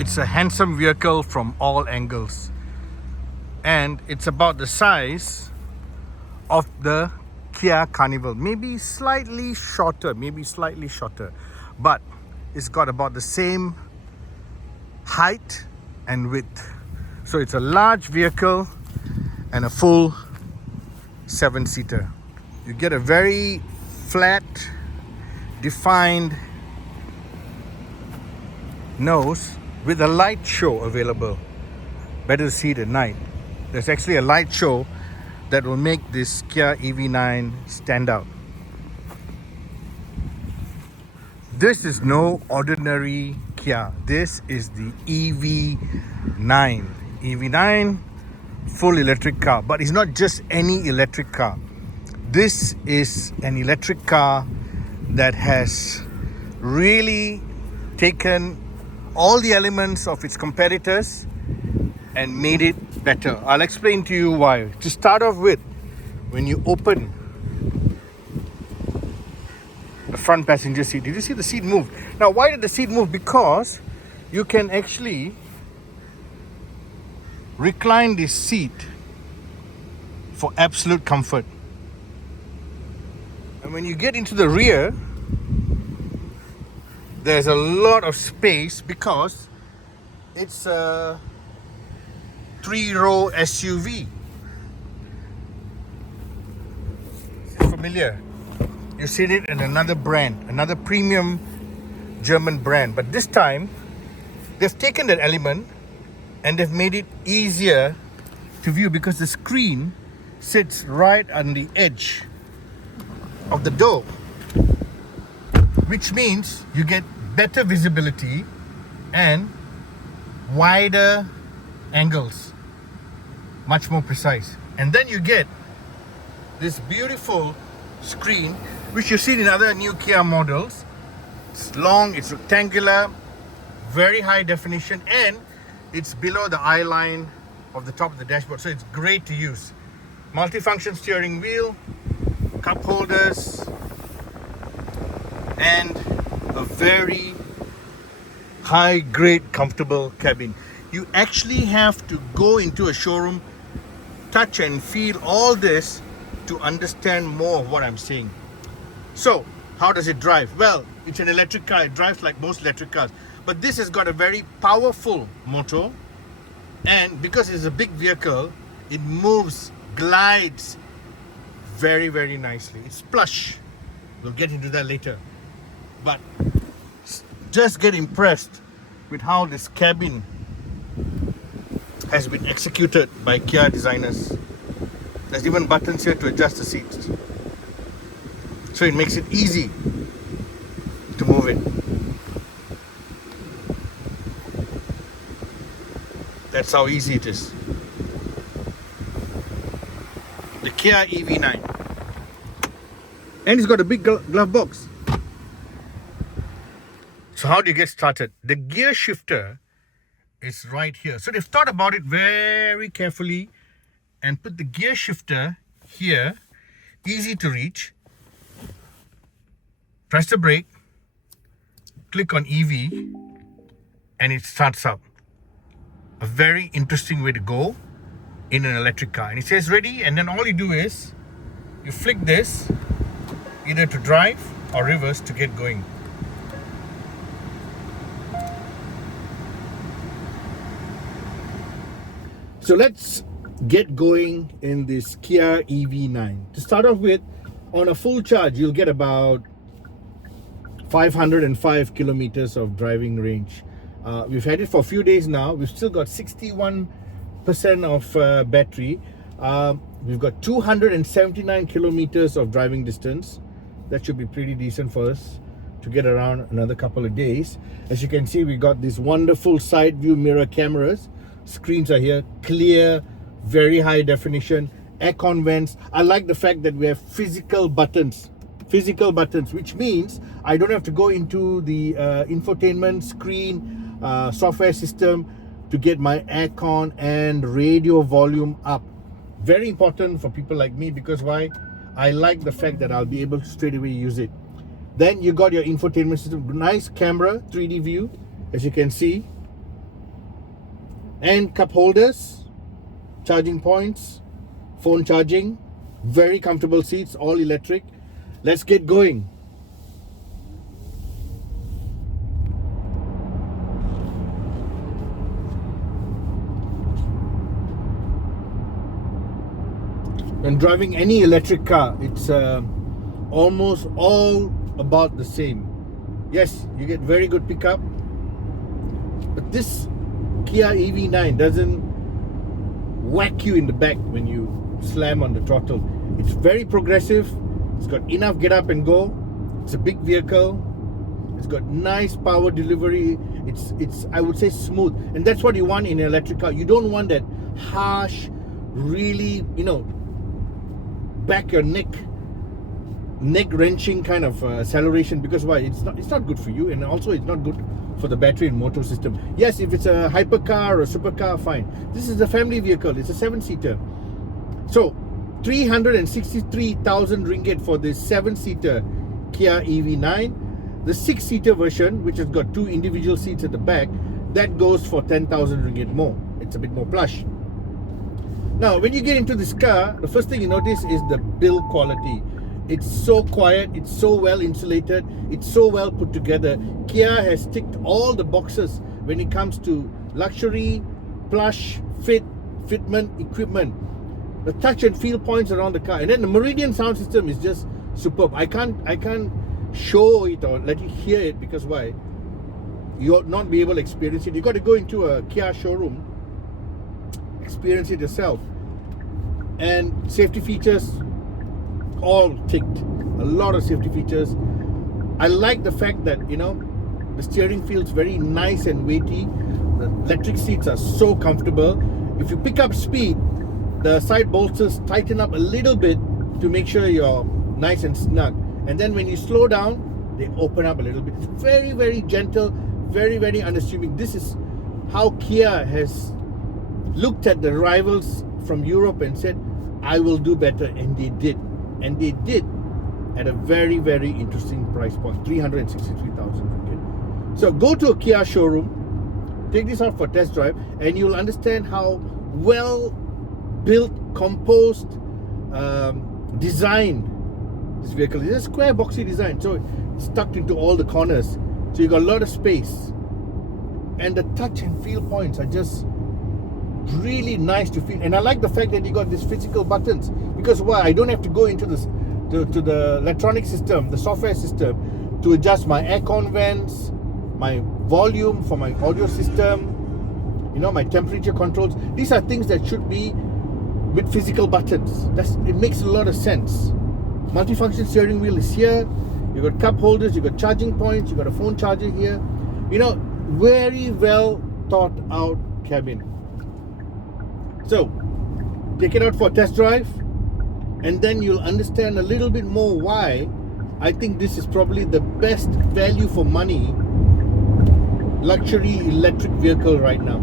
It's a handsome vehicle from all angles, and it's about the size of the Kia Carnival, maybe slightly shorter, but it's got about the same height and width. So it's a large vehicle and a full 7-seater. You get a very flat, defined nose with a light show available. Better to see it at night. There's actually a light show that will make this Kia EV9 stand out. This is no ordinary Kia. This is the EV9. EV9 full electric car, but it's not just any electric car. This is an electric car that has really taken all the elements of its competitors and made it better. I'll explain to you why. To start off with, when you open the front passenger seat, did you see the seat move? Now, why did the seat move? Because you can actually recline this seat for absolute comfort. And when you get into the rear, there's a lot of space because it's a 3-row SUV. It's familiar. You've seen it in another brand, another premium German brand. But this time, they've taken that element and they've made it easier to view because the screen sits right on the edge of the door, which means you get better visibility and wider angles, much more precise. And then you get this beautiful screen, which you've seen in other new Kia models. It's long, it's rectangular, very high definition, and it's below the eye line of the top of the dashboard, so it's great to use. Multifunction steering wheel, cup holders, and a very high grade comfortable cabin. You actually have to go into a showroom, touch and feel all this to understand more of what I'm saying. So how does it drive? Well, it's an electric car. It drives like most electric cars, but this has got a very powerful motor, and because it's a big vehicle, it moves, glides very, very nicely. It's plush. We'll get into that later. But just get impressed with how this cabin has been executed by Kia designers. There's even buttons here to adjust the seats, so it makes it easy to move it. That's how easy it is. The Kia EV9. And it's got a big glove box. So how do you get started? The gear shifter is right here. So they've thought about it very carefully and put the gear shifter here, easy to reach. Press the brake, click on EV, and it starts up. A very interesting way to go in an electric car. And it says ready, and then all you do is you flick this either to drive or reverse to get going. So let's get going in this Kia EV9. To start off with, on a full charge, you'll get about 505 kilometers of driving range. We've had it for a few days now. We've still got 61% of battery. We've got 279 kilometers of driving distance. That should be pretty decent for us to get around another couple of days. As you can see, we got these wonderful side view mirror cameras. Screens are here, clear, very high definition, aircon vents. I like the fact that we have physical buttons, which means I don't have to go into the infotainment screen, software system to get my aircon and radio volume up. Very important for people like me, because why? I like the fact that I'll be able to straight away use it. Then you got your infotainment system, nice camera, 3D view, as you can see. And cup holders, charging points, phone charging, very comfortable seats, all electric. Let's get going. When driving any electric car, it's almost all about the same. Yes, you get very good pickup, but this Kia EV9 doesn't whack you in the back when you slam on the throttle. It's very progressive. It's got enough get up and go. It's a big vehicle. It's got nice power delivery. It's I would say smooth, and that's what you want in an electric car. You don't want that harsh, really, back your neck wrenching kind of acceleration, because why? It's not good for you, and also it's not good for the battery and motor system. Yes, if it's a hypercar or a supercar, fine. This is a family vehicle. It's a 7-seater. So 363,000 ringgit for this 7-seater Kia EV9. The 6-seater version, which has got 2 individual seats at the back, that goes for 10,000 ringgit more. It's a bit more plush. Now, when you get into this car, the first thing you notice is the build quality. It's so quiet, it's so well insulated, it's so well put together. Kia has ticked all the boxes when it comes to luxury, plush, fitment, equipment. The touch and feel points around the car. And then the Meridian sound system is just superb. I can't show it or let you hear it, because why? You'll not be able to experience it. You got to go into a Kia showroom, experience it yourself. And safety features, all ticked. A lot of safety features. I like the fact that the steering feels very nice and weighty. The electric seats are so comfortable. If you pick up speed, the side bolsters tighten up a little bit to make sure you're nice and snug. And then when you slow down, they open up a little bit. It's very, very gentle, very, very unassuming. This is how Kia has looked at the rivals from Europe and said, I will do better. And they did. And they did at a very, very interesting price point, 363,000 ringgit. So go to a Kia showroom, take this out for test drive, and you'll understand how well built, composed, designed this vehicle is. It's a square boxy design, so it's tucked into all the corners, so you got a lot of space, and the touch and feel points are just really nice to feel. And I like the fact that you got these physical buttons, because why? I don't have to go into this to the electronic system, the software system, to adjust my aircon vents, my volume for my audio system, my temperature controls. These are things that should be with physical buttons. It makes a lot of sense. Multifunction steering wheel is here. You got cup holders, you got charging points, you got a phone charger here. Very well thought out cabin. So take it out for a test drive, and then you'll understand a little bit more why I think this is probably the best value for money luxury electric vehicle right now.